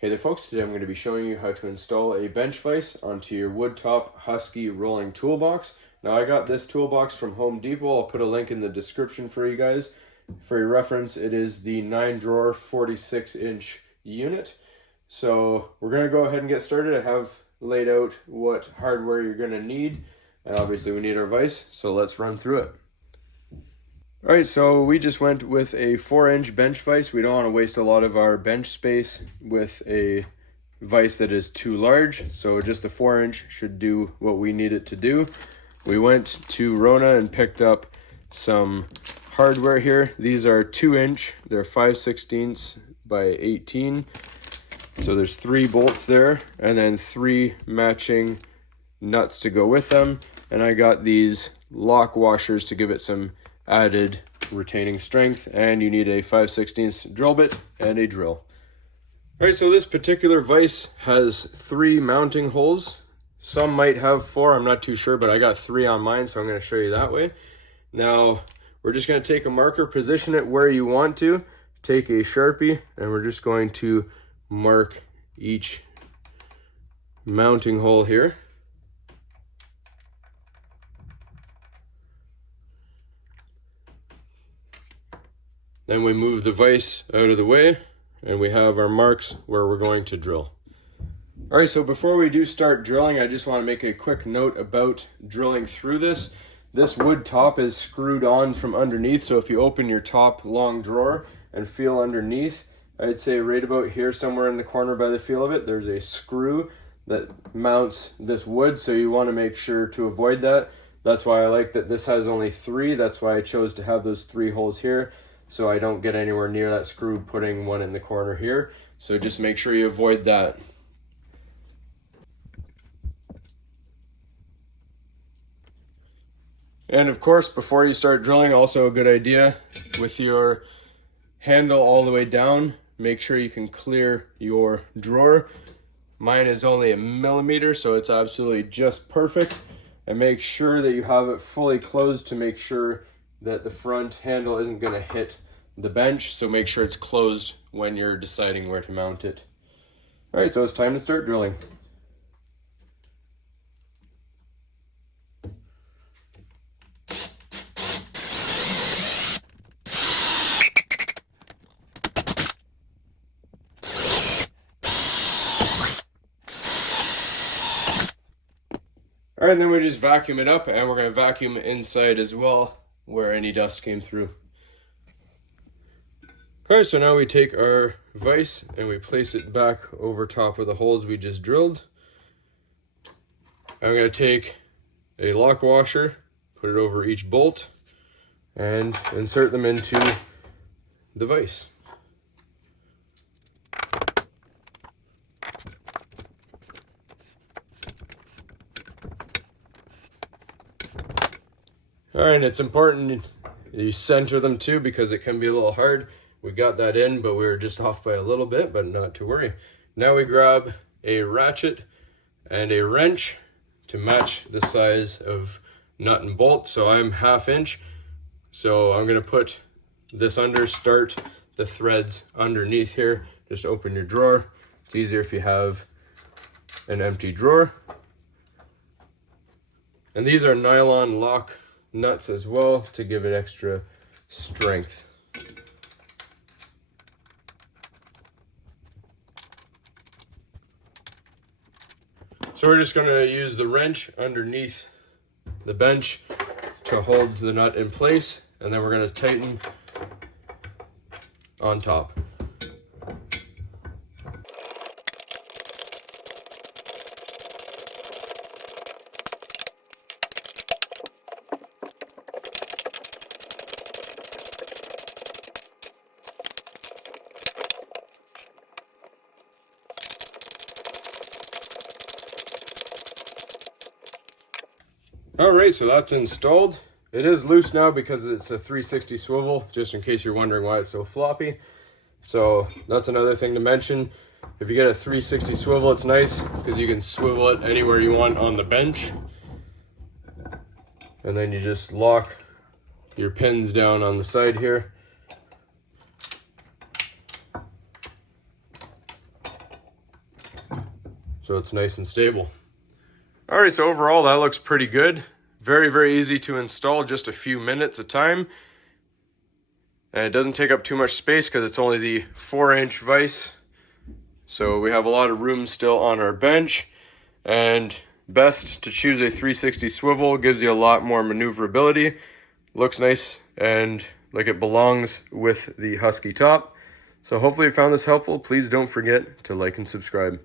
Hey there folks, today I'm going to be showing you how to install a bench vise onto your woodtop Husky rolling toolbox. Now I got this toolbox from Home Depot. I'll put a link in the description for you guys. For your reference, it is the 9-drawer 46-inch unit. So we're going to go ahead and get started. I have laid out what hardware you're going to need, and obviously we need our vise, so let's run through it. Alright, so we just went with a 4-inch bench vise. We don't want to waste a lot of our bench space with a vise that is too large, so just a 4-inch should do what we need it to do. We went to Rona and picked up some hardware here. These are 2-inch, they're 5/16 by 18. So there's 3 bolts there, and then 3 matching nuts to go with them. And I got these lock washers to give it some added retaining strength, and you need a 5/16 drill bit and a drill. All right, so this particular vise has 3 mounting holes. Some might have 4, I'm not too sure, but I got 3 on mine, so I'm going to show you that way. Now we're just going to take a marker, position it where you want to, take a Sharpie, and we're just going to mark each mounting hole here. Then we move the vise out of the way, and we have our marks where we're going to drill. All right, so before we do start drilling, I just want to make a quick note about drilling through this. This wood top is screwed on from underneath, so if you open your top long drawer and feel underneath, I'd say right about here, somewhere in the corner by the feel of it, there's a screw that mounts this wood, so you want to make sure to avoid that. That's why I like that this has only 3. That's why I chose to have those 3 holes here, so I don't get anywhere near that screw putting one in the corner here. So just make sure you avoid that. And of course, before you start drilling, also a good idea, with your handle all the way down, make sure you can clear your drawer. Mine is only 1 millimeter, so it's absolutely just perfect. And make sure that you have it fully closed to make sure that the front handle isn't going to hit the bench, so make sure it's closed when you're deciding where to mount it. All right, so it's time to start drilling. All right, and then we just vacuum it up, and we're going to vacuum inside as well where any dust came through. All right, so now we take our vise and we place it back over top of the holes we just drilled. I'm going to take a lock washer, put it over each bolt, and insert them into the vise. All right, it's important you center them too, because it can be a little hard. We got that in, but we were just off by a little bit, but not to worry. Now we grab a ratchet and a wrench to match the size of nut and bolt. So I'm 1/2 inch. So I'm gonna put this under, start the threads underneath here. Just open your drawer. It's easier if you have an empty drawer. And these are nylon lock nuts as well to give it extra strength. So we're just going to use the wrench underneath the bench to hold the nut in place, and then we're going to tighten on top. All right, so that's installed. It is loose now because it's a 360 swivel, just in case you're wondering why it's so floppy. So that's another thing to mention. If you get a 360 swivel, it's nice because you can swivel it anywhere you want on the bench. And then you just lock your pins down on the side here. so it's nice and stable. All right, so overall that looks pretty good. Very, very easy to install, just a few minutes a time. And it doesn't take up too much space because it's only the 4-inch vise. So we have a lot of room still on our bench. And best to choose a 360 swivel, gives you a lot more maneuverability. Looks nice and like it belongs with the Husky top. So hopefully you found this helpful. Please don't forget to like and subscribe.